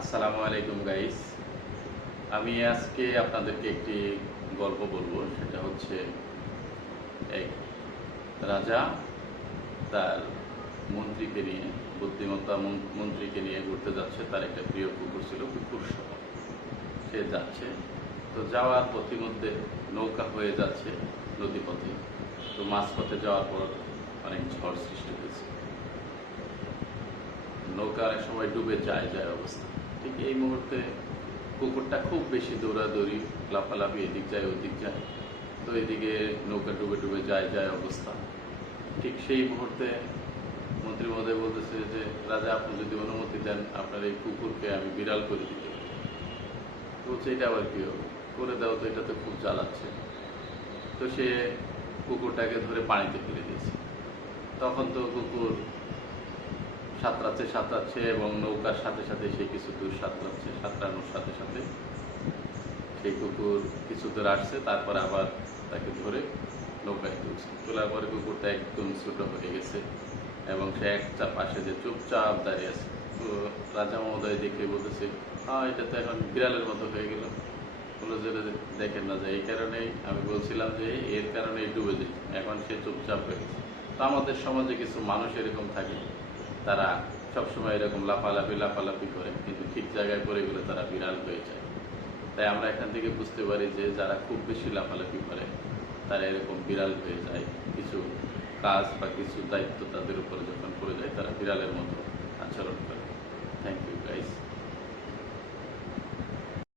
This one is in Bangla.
আসসালামু আলাইকুম গাইস। আমি আজকে আপনাদেরকে একটি গল্প বলবো। সেটা হচ্ছে এক রাজা তার মন্ত্রীকে নিয়ে, বুদ্ধিমত্তা মন্ত্রীকে নিয়ে ঘুরতে যাচ্ছে। তার একটা প্রিয় কুকুর ছিল, কুকুর সহ সে যাচ্ছে। তো যাওয়ার পথিমধ্যে নৌকা হয়ে যাচ্ছে নদীপথে। তো মাঝপথে যাওয়ার পর অনেক ঝড় সৃষ্টি হয়েছে। নৌকা অনেক সময় ডুবে যায় যায় অবস্থা। ঠিক এই মুহূর্তে কুকুরটা খুব বেশি দৌড়াদৌড়ি, লাফালাফি, এদিক যায় ওদিক যায়। তো এদিকে নৌকা ডুবে ডুবে যায় যায় অবস্থা। ঠিক সেই মুহূর্তে মন্ত্রী মহোদয় বলতেছে যে, রাজা আপনি যদি অনুমতি দেন আপনার এই কুকুরকে আমি বিড়াল করে দিতে পারি। বলছে এটা আবার কি হবে, করে দাও তো, এটা তো খুব জ্বালাচ্ছে। তো সে কুকুরটাকে ধরে পানিতে ফেলে দিয়েছে। তখন তো কুকুর সাঁতরাচ্ছে সাঁতরাচ্ছে এবং নৌকার সাথে সাথে সে কিছু দূর সাঁতরাচ্ছে। সাঁতরানোর সাথে সাথে সেই কুকুর কিছু দূর আসছে, তারপর আবার তাকে ধরে নৌকায় তুলছে। তোলার পরে কুকুরটা একদম ছোট হয়ে গেছে এবং সে একটা পাশে যে চুপচাপ দাঁড়িয়ে আছে। তো রাজা মহোদয় দেখে বলতেছে, হ্যাঁ এটা তো এখন বিড়ালের মতো হয়ে গেল। বললো যে দেখেন না, যে এই কারণেই আমি বলছিলাম যে এর কারণেই ডুবে যেত, এখন সে চুপচাপ হয়ে গেছে। তো আমাদের সমাজে কিছু মানুষ এরকম থাকে, তারা সবসময় এরকম লাফালাফি করে, কিন্তু ঠিক জায়গায় পড়ে গেলে তারা বিড়াল হয়ে যায়। তাই আমরা এখান থেকে বুঝতে পারি যে যারা খুব বেশি লাফালাফি করে তারা এরকম বিড়াল হয়ে যায়। কিছু কাজ বা কিছু দায়িত্ব তাদের উপরে যখন পড়ে যায় তারা বিড়ালের মতো আচরণ করে। Thank you guys.